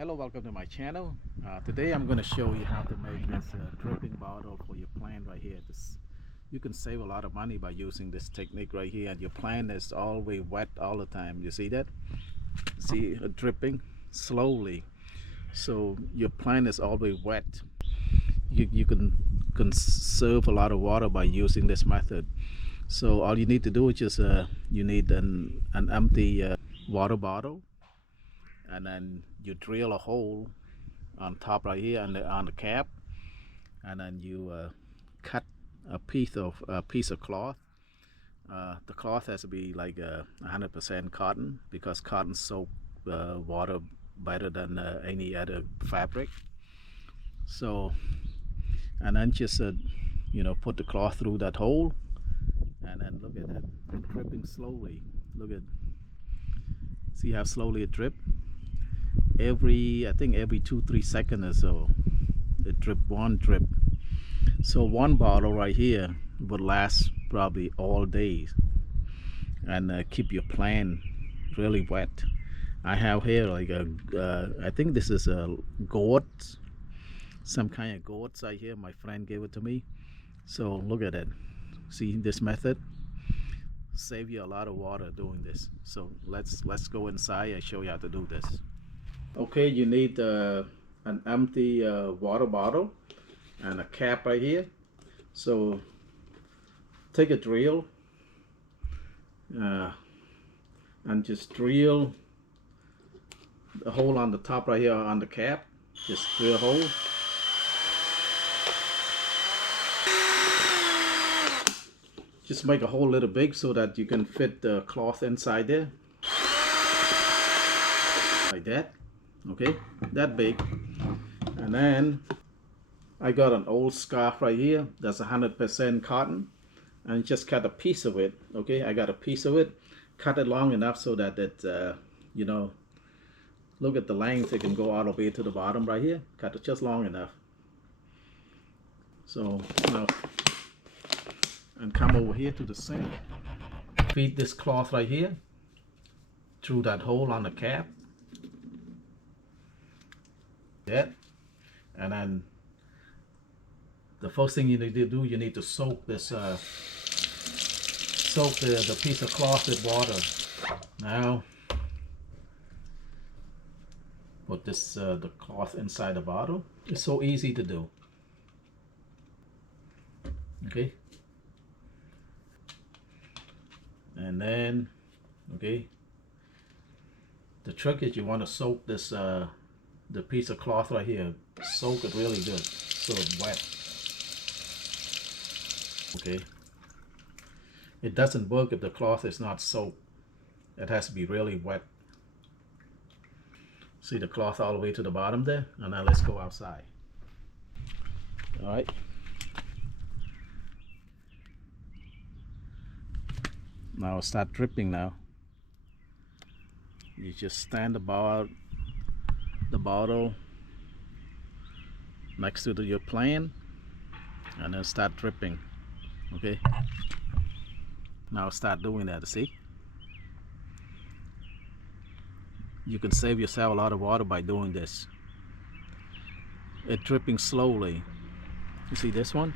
Hello, welcome to my channel. Today I'm going to show you how to make this dripping bottle for your plant right here. You can save a lot of money by using this technique right here, and your plant is always wet all the time. You see that? See it dripping slowly, so your plant is always wet. You can conserve a lot of water by using this method. So all you need to do is just you need an empty water bottle, and then you drill a hole on top right here and on the cap, and then you cut a piece of cloth. The cloth has to be like 100% cotton, because cotton soaks water better than any other fabric. So, and then just put the cloth through that hole, and then look at it, it's dripping slowly. Look at, see how slowly it drips? I think every 2-3 seconds or so it one drip. So one bottle right here would last probably all day and keep your plant really wet. I have here like I think this is a gourd, some kind of gourd right here. My friend gave it to me. So look at it. See this method save you a lot of water doing this. So let's go inside and show you how to do this. Okay, you need an empty water bottle and a cap right here. So take a drill and just drill the hole on the top right here on the cap. Just drill a hole. Just make a hole a little big so that you can fit the cloth inside there. Like that. Okay, that big. And then I got an old scarf right here that's 100% cotton, and just cut a piece of it. Okay, I got a piece of it, cut it long enough so that it look at the length, it can go all the way to the bottom right here. Cut it just long enough. So now, and come over here to the sink, feed this cloth right here through that hole on the cap. That, and then the first thing you need to do, you need to soak this soak the piece of cloth with water. Now put this the cloth inside the bottle. It's so easy to do. Okay, and then okay, the trick is you want to soak this the piece of cloth right here, soak it really good so it's wet. Okay, it doesn't work if the cloth is not soaked. It has to be really wet. See the cloth all the way to the bottom there? And now let's go outside. All right, now it'll start dripping. Now you just stand about the bottle next to your plant and then start dripping. Okay, now start doing that. See, you can save yourself a lot of water by doing this. It's dripping slowly. You see this one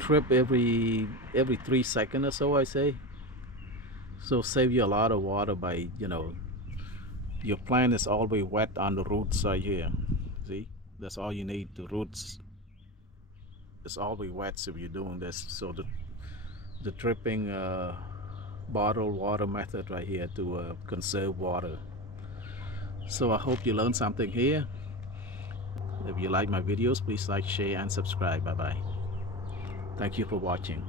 drip every 3 seconds or so, I say. So save you a lot of water by your plant is always wet on the roots right here. See, that's all you need. The roots is always wet, so you're doing this. So the dripping bottled water method right here to conserve water. So I hope you learned something here. If you like my videos, please like, share and subscribe. Bye bye. Thank you for watching.